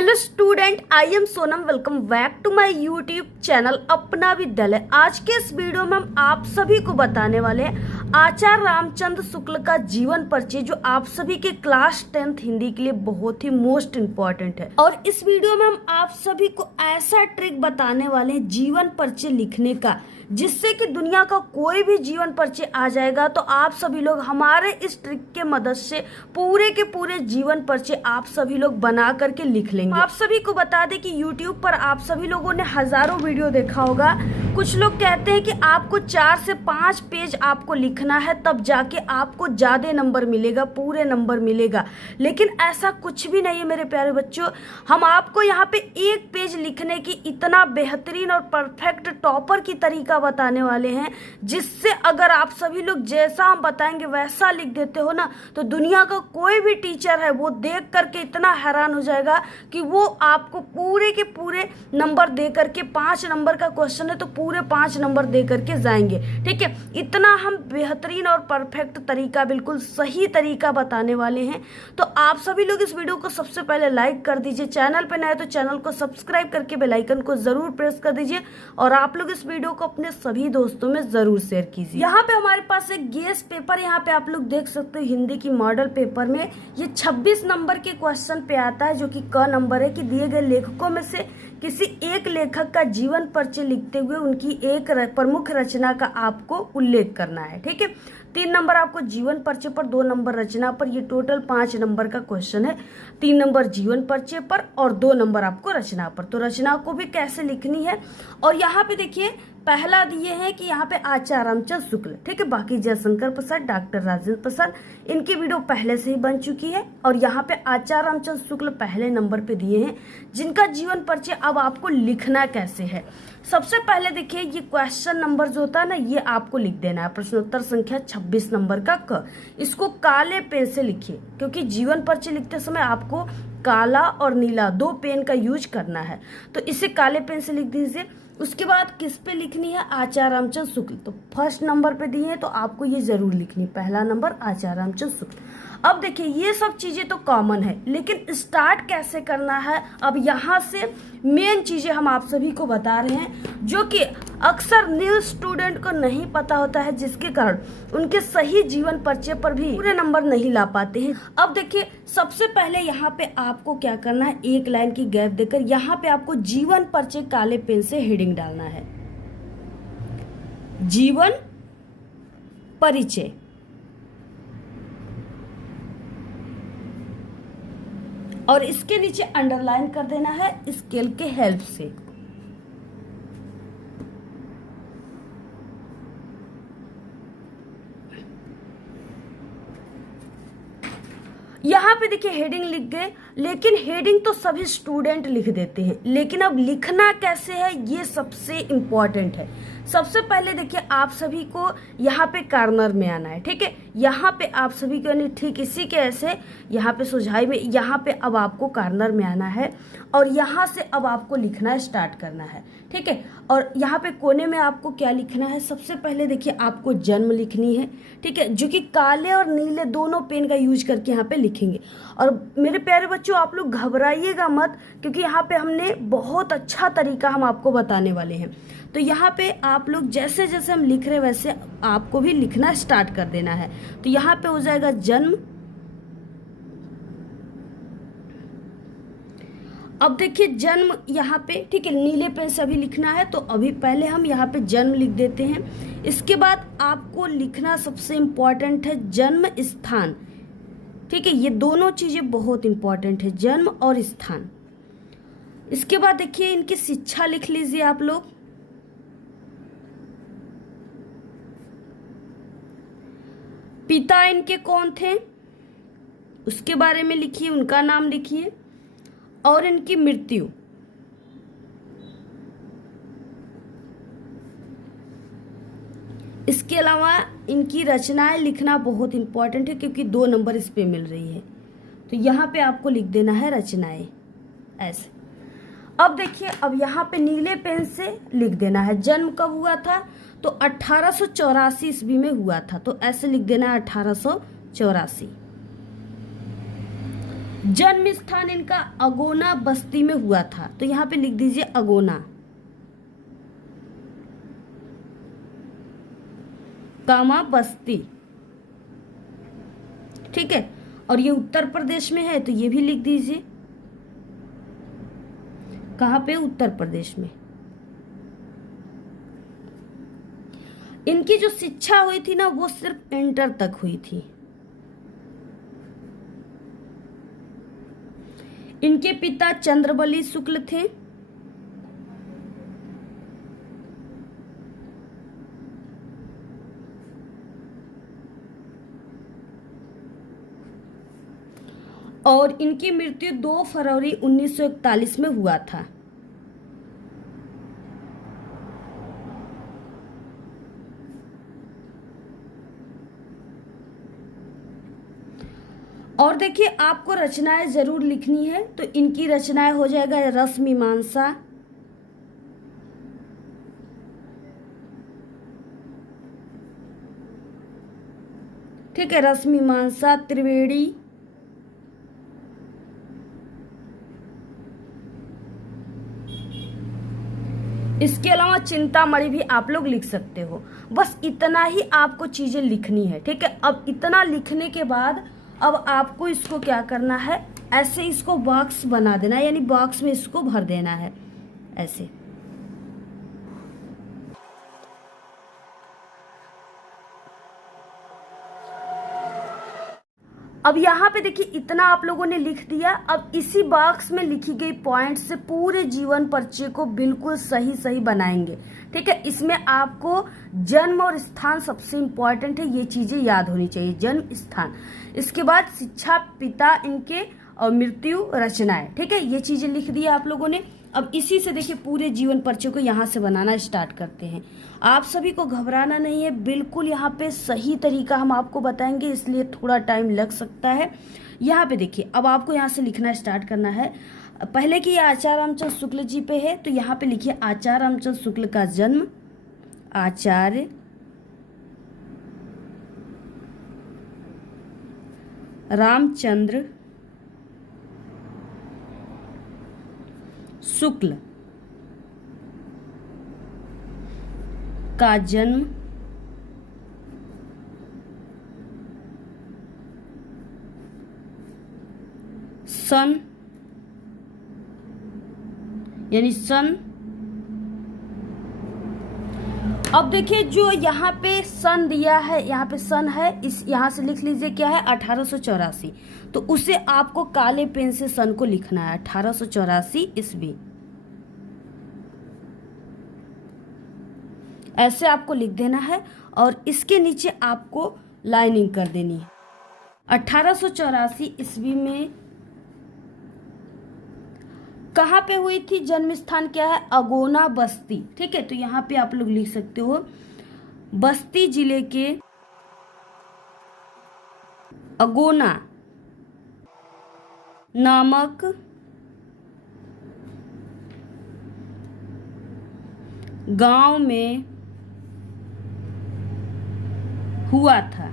Hello student, I am Sonam. Welcome back to my YouTube channel Apna Vidyalaya. आज के इस video में हम आप सभी को बताने वाले हैं आचार्य रामचंद्र शुक्ल का जीवन परिचय, जो आप सभी के क्लास 10th हिंदी के लिए बहुत ही मोस्ट इम्पोर्टेंट है। और इस वीडियो में हम आप सभी को ऐसा ट्रिक बताने वाले हैं जीवन परिचय लिखने का, जिससे कि दुनिया का कोई भी जीवन परिचय आ जाएगा तो आप सभी लोग हमारे इस ट्रिक के मदद से पूरे के पूरे जीवन परिचय आप सभी लोग बना करके लिख लेंगे। आप सभी को बता दें कि YouTube पर आप सभी लोगों ने हजारों वीडियो देखा होगा। कुछ लोग कहते हैं कि आपको 4 से 5 पेज आपको लिखना है, तब जाके आपको ज्यादा नंबर मिलेगा, पूरे नंबर मिलेगा। लेकिन ऐसा कुछ भी नहीं है मेरे प्यारे बच्चों। हम आपको यहाँ पे 1 पेज लिखने की इतना बेहतरीन और परफेक्ट टॉपर की तरीका बताने वाले हैं, जिससे अगर आप सभी लोग जैसा हम बताएंगे वैसा लिख देते हो ना, तो दुनिया का कोई भी टीचर है वो देख करके इतना हैरान हो जाएगा कि वो आपको पूरे के पूरे नंबर दे करके, 5 नंबर का क्वेश्चन है तो पूरे 5 नंबर दे करके जाएंगे। ठीक है, इतना हम बेहतरीन और परफेक्ट तरीका, बिल्कुल सही तरीका बताने वाले हैं। तो आप सभी लोग इस वीडियो को सबसे पहले लाइक कर दीजिए, चैनल पे नए तो चैनल को सब्सक्राइब करके बेल आइकन को जरूर प्रेस कर दीजिए, और आप लोग इस वीडियो को अपने सभी दोस्तों में जरूर शेयर कीजिए। यहाँ पे हमारे पास एक गेस पेपर, यहाँ पे आप लोग देख सकते हो हिंदी की मॉडल पेपर में ये 26 नंबर के क्वेश्चन पे आता है, जो कि क नंबर है कि दिए गए लेखकों में से किसी एक लेखक का जीवन परिचय लिखते हुए उनकी एक प्रमुख रचना का आपको उल्लेख करना है। ठीक है, 3 नंबर आपको जीवन परिचय पर, 2 नंबर रचना पर। ये टोटल 5 नंबर का क्वेश्चन है। 3 नंबर जीवन परिचय पर और 2 नंबर आपको रचना पर। तो रचना को भी कैसे लिखनी है, और यहाँ पे देखिए पहला दिए हैं कि यहाँ पे आचार्य रामचंद्र शुक्ल। ठीक है, बाकी जयशंकर प्रसाद, डॉक्टर राजेंद्र प्रसाद, इनकी वीडियो पहले से ही बन चुकी है। और यहाँ पे आचार्य रामचंद्र शुक्ल पहले नंबर पे दिए हैं, जिनका जीवन परिचय अब आपको लिखना कैसे है। सबसे पहले देखिए ये क्वेश्चन नंबर जो होता है ना, ये आपको लिख देना है, प्रश्नोत्तर संख्या 26 नंबर का क। इसको काले पेन से लिखिए, क्योंकि जीवन परिचय लिखते समय आपको काला और नीला 2 पेन का यूज करना है, तो इसे काले पेन से लिख दीजिए। उसके बाद किस पे लिखनी है, आचार्य रामचंद्र शुक्ल। तो फर्स्ट नंबर पे दिए हैं तो आपको ये जरूर लिखनी, पहला नंबर आचार्य रामचंद्र शुक्ल। अब देखिए ये सब चीजें तो कॉमन है, लेकिन स्टार्ट कैसे करना है, अब यहाँ से मेन चीजें हम आप सभी को बता रहे हैं, जो कि अक्सर न्यू स्टूडेंट को नहीं पता होता है, जिसके कारण उनके सही जीवन परिचय पर भी पूरे नंबर नहीं ला पाते हैं। अब देखिए सबसे पहले यहाँ पे आपको क्या करना है, 1 लाइन की गैप देकर यहाँ पे आपको जीवन परिचय काले पेन से हेडिंग डालना है, जीवन परिचय। और इसके नीचे अंडरलाइन कर देना है स्केल के हेल्प से। यहाँ पे देखिए हेडिंग लिख गए, लेकिन हेडिंग तो सभी स्टूडेंट लिख देते हैं, लेकिन अब लिखना कैसे है ये सबसे इम्पोर्टेंट है। सबसे पहले देखिए आप सभी को यहाँ पे कॉर्नर में आना है। ठीक है, यहाँ पे आप सभी को ठीक इसी के ऐसे यहाँ पे सुझाई में, यहाँ पे अब आपको कॉर्नर में आना है और यहाँ से अब आपको लिखना स्टार्ट करना है। ठीक है, और यहाँ पे कोने में आपको क्या लिखना है, सबसे पहले देखिए आपको जन्म लिखनी है। ठीक है, जो कि काले और नीले दोनों पेन का यूज करके यहाँ पे लिखेंगे। और मेरे प्यारे बच्चों आप लोग घबराइएगा मत, क्योंकि यहाँ पे हमने बहुत अच्छा तरीका हम आपको बताने वाले हैं। तो यहाँ पे आप लोग जैसे जैसे हम लिख रहे हैं वैसे आपको भी लिखना स्टार्ट कर देना है। तो यहाँ पे हो जाएगा जन्म। अब देखिए जन्म यहाँ पे, ठीक है, नीले पेन से अभी लिखना है, तो अभी पहले हम यहाँ पे जन्म लिख देते हैं। इसके बाद आपको लिखना सबसे इम्पोर्टेंट है जन्म स्थान। ठीक है, ये दोनों चीजें बहुत इंपॉर्टेंट है, जन्म और स्थान। इसके बाद देखिए इनकी शिक्षा लिख लीजिए आप लोग। पिता इनके कौन थे उसके बारे में लिखिए, उनका नाम लिखिए, और इनकी मृत्यु। इसके अलावा इनकी रचनाएं लिखना बहुत इंपॉर्टेंट है, क्योंकि 2 नंबर इस पे मिल रही है। तो यहाँ पे आपको लिख देना है रचनाएं ऐसे। अब देखिए अब यहाँ पे नीले पेन से लिख देना है जन्म कब हुआ था, तो 1884 ईस्वी में हुआ था, तो ऐसे लिख देना है 1884। जन्म स्थान इनका अगोना बस्ती में हुआ था, तो यहाँ पे लिख दीजिए अगोना, कामा बस्ती। ठीक है, और ये उत्तर प्रदेश में है तो ये भी लिख दीजिए, कहाँ पे, उत्तर प्रदेश में। इनकी जो शिक्षा हुई थी ना वो सिर्फ इंटर तक हुई थी। इनके पिता चंद्रबली शुक्ल थे। और इनकी मृत्यु 2 फरवरी 1941 में हुआ था। और देखिए आपको रचनाएं जरूर लिखनी है, तो इनकी रचनाएं हो जाएगा रस मीमांसा, ठीक है, रस मीमांसा, त्रिवेणी, इसके अलावा चिंतामणि भी आप लोग लिख सकते हो। बस इतना ही आपको चीजें लिखनी है। ठीक है, अब इतना लिखने के बाद अब आपको इसको क्या करना है, ऐसे इसको बॉक्स बना देना है, यानी बॉक्स में इसको भर देना है ऐसे। अब यहाँ पे देखिए इतना आप लोगों ने लिख दिया। अब इसी बॉक्स में लिखी गई पॉइंट से पूरे जीवन परिचय को बिल्कुल सही सही बनाएंगे। ठीक है, इसमें आपको जन्म और स्थान सबसे इम्पोर्टेंट है, ये चीजें याद होनी चाहिए, जन्म स्थान। इसके बाद शिक्षा, पिता इनके, और मृत्यु, रचनाएं। ठीक है, ये चीजें लिख दी आप लोगों ने। अब इसी से देखिए पूरे जीवन परिचय को यहाँ से बनाना स्टार्ट करते हैं। आप सभी को घबराना नहीं है, बिल्कुल यहाँ पे सही तरीका हम आपको बताएंगे, इसलिए थोड़ा टाइम लग सकता है। यहाँ पे देखिए अब आपको यहाँ से लिखना स्टार्ट करना है। पहले की आचार्य रामचंद्र शुक्ल जी पे है, तो यहाँ पे लिखिए आचार्य रामचंद्र शुक्ल का जन्म, आचार्य रामचंद्र शुक्ल का जन्म सन, यानी सन। अब देखिए जो यहाँ पे सन दिया है, यहाँ पे सन है, इस यहाँ से लिख लीजिए क्या है, 1884। तो उसे आपको काले पेन से सन को लिखना है, 1884 ईस्वी, ऐसे आपको लिख देना है। और इसके नीचे आपको लाइनिंग कर देनी है। 1884 ईस्वी में कहाँ पे हुई थी, जन्म स्थान क्या है, अगोना बस्ती। ठीक है, तो यहाँ पे आप लोग लिख सकते हो बस्ती जिले के अगोना नामक गांव में हुआ था।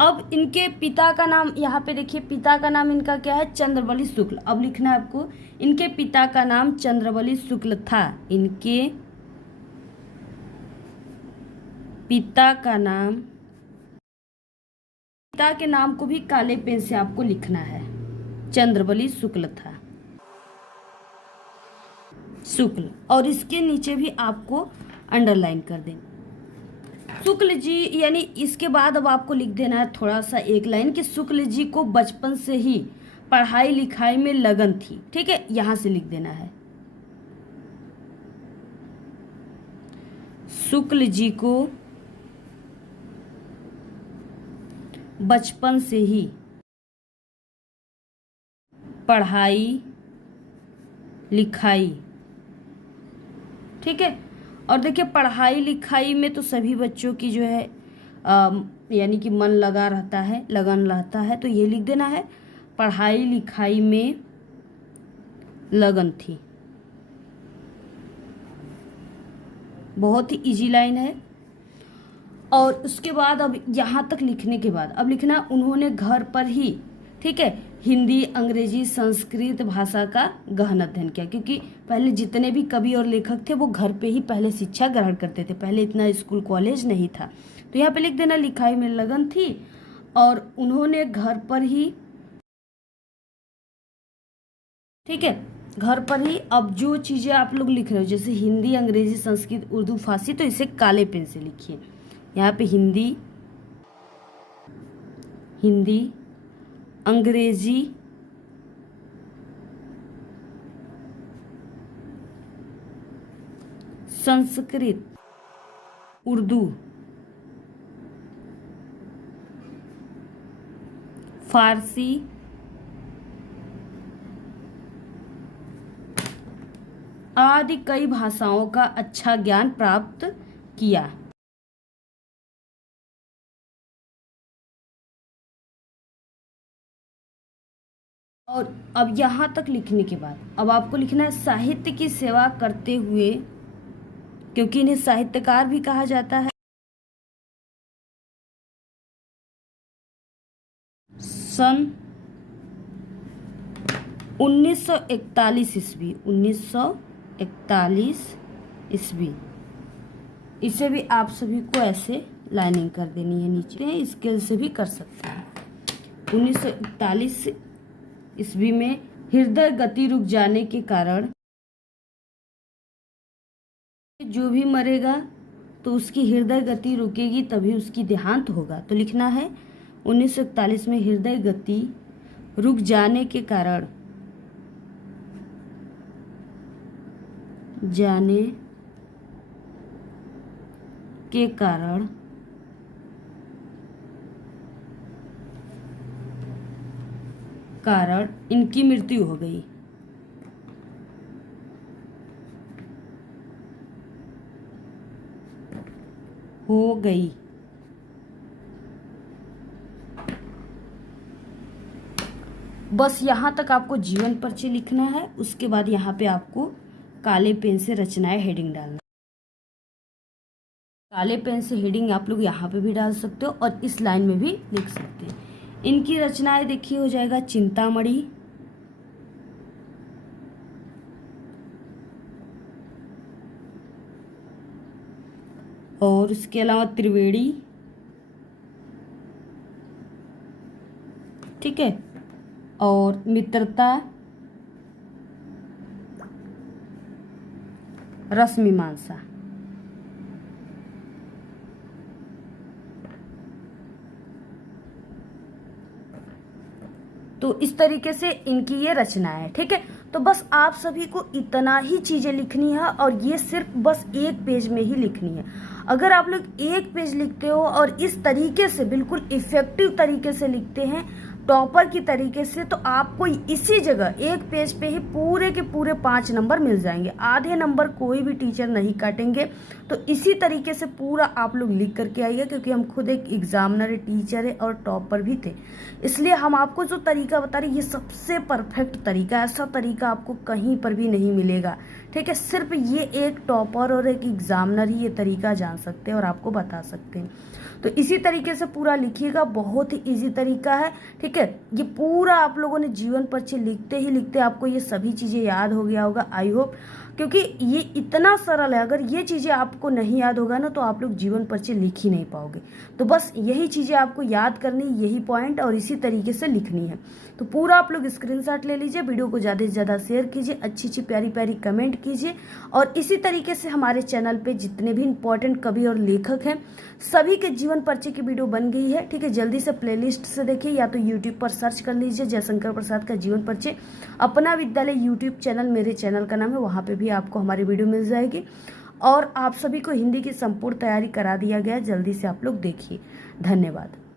अब इनके पिता का नाम, यहाँ पे देखिए पिता का नाम इनका क्या है, चंद्रबली शुक्ल। अब लिखना है आपको, इनके पिता का नाम चंद्रबली शुक्ल था। इनके पिता का नाम, पिता के नाम को भी काले पेन से आपको लिखना है, चंद्रबली शुक्ल था, शुक्ल। और इसके नीचे भी आपको अंडरलाइन कर देना, शुक्ल जी। यानी इसके बाद अब आपको लिख देना है थोड़ा सा एक लाइन कि शुक्ल जी को बचपन से ही पढ़ाई लिखाई में लगन थी। ठीक है, यहां से लिख देना है शुक्ल जी को बचपन से ही पढ़ाई लिखाई। ठीक है, और देखिए पढ़ाई लिखाई में तो सभी बच्चों की जो है यानी कि मन लगा रहता है, लगन रहता है, तो ये लिख देना है पढ़ाई लिखाई में लगन थी। बहुत ही इजी लाइन है। और उसके बाद अब यहाँ तक लिखने के बाद अब लिखना उन्होंने घर पर ही ठीक है। हिंदी, अंग्रेजी, संस्कृत भाषा का गहन अध्ययन किया, क्योंकि पहले जितने भी कवि और लेखक थे वो घर पे ही पहले शिक्षा ग्रहण करते थे, पहले इतना स्कूल कॉलेज नहीं था। तो यहाँ पे लिख देना लिखाई में लगन थी और उन्होंने घर पर ही, ठीक है, घर पर ही। अब जो चीज़ें आप लोग लिख रहे हो जैसे हिंदी, अंग्रेजी, संस्कृत, उर्दू, फारसी, तो इसे काले पेन से लिखिए। यहाँ पे हिंदी, अंग्रेजी, संस्कृत, उर्दू, फारसी, आदि कई भाषाओं का अच्छा ज्ञान प्राप्त किया। और अब यहाँ तक लिखने के बाद अब आपको लिखना है साहित्य की सेवा करते हुए, क्योंकि इन्हें साहित्यकार भी कहा जाता है। सन 1941 ईस्वी, 1941 ईस्वी, इसे भी आप सभी को ऐसे लाइनिंग कर देनी है नीचे, स्केल से भी कर सकते हैं। 1941 ईस्वी में हृदय गति रुक जाने के कारण जो भी मरेगा तो उसकी हृदय गति रुकेगी, तभी उसकी देहांत होगा। तो लिखना है 1941 में हृदय गति रुक जाने के कारण, इनकी मृत्यु हो गई। बस यहाँ तक आपको जीवन परिचय लिखना है। उसके बाद यहाँ पे आपको काले पेन से रचनाएं हेडिंग डालना। काले पेन से हेडिंग आप लोग यहाँ पे भी डाल सकते हो और इस लाइन में भी लिख सकते हैं। इनकी रचनाएं देखिए, हो जाएगा चिंतामणि, और इसके अलावा त्रिवेणी, ठीक है, और मित्रता, रसमीमांसा। तो इस तरीके से इनकी ये रचना है, ठीक है। तो बस आप सभी को इतना ही चीजें लिखनी है और ये सिर्फ बस एक पेज में ही लिखनी है। अगर आप लोग एक पेज लिखते हो और इस तरीके से बिल्कुल इफेक्टिव तरीके से लिखते हैं टॉपर की तरीके से, तो आपको इसी जगह एक पेज पे ही पूरे के पूरे 5 नंबर मिल जाएंगे। आधे नंबर कोई भी टीचर नहीं काटेंगे। तो इसी तरीके से पूरा आप लोग लिख करके आइए, क्योंकि हम खुद एक एग्जामिनर टीचर है और टॉपर भी थे, इसलिए हम आपको जो तरीका बता रहे ये सबसे परफेक्ट तरीका है। ऐसा तरीका आपको कहीं पर भी नहीं मिलेगा, ठीक है। सिर्फ ये एक टॉपर और एक एग्जामिनर ही ये तरीका जान सकते हैं और आपको बता सकते हैं। तो इसी तरीके से पूरा लिखिएगा, बहुत ही इजी तरीका है, ठीक है। ये पूरा आप लोगों ने जीवन परिचय लिखते ही लिखते आपको ये सभी चीज़ें याद हो गया होगा, आई होप, क्योंकि ये इतना सरल है। अगर ये चीज़ें आपको नहीं याद होगा ना तो आप लोग जीवन परिचय लिख ही नहीं पाओगे। तो बस यही चीज़ें आपको याद करनी, यही पॉइंट और इसी तरीके से लिखनी है। तो पूरा आप लोग स्क्रीनशॉट ले लीजिए, वीडियो को ज़्यादा से ज़्यादा शेयर कीजिए, अच्छी अच्छी प्यारी प्यारी कमेंट कीजिए। और इसी तरीके से हमारे चैनल पे जितने भी इंपॉर्टेंट कवि और लेखक हैं सभी के जीवन परिचय की वीडियो बन गई है, ठीक है। जल्दी से प्लेलिस्ट से देखिए या तो यूट्यूब पर सर्च कर लीजिए जयशंकर प्रसाद का जीवन परिचय। अपना विद्यालय यूट्यूब चैनल मेरे चैनल का नाम है, वहाँ पे भी आपको हमारी वीडियो मिल जाएगी। और आप सभी को हिंदी की संपूर्ण तैयारी करा दिया गया, जल्दी से आप लोग देखिए। धन्यवाद।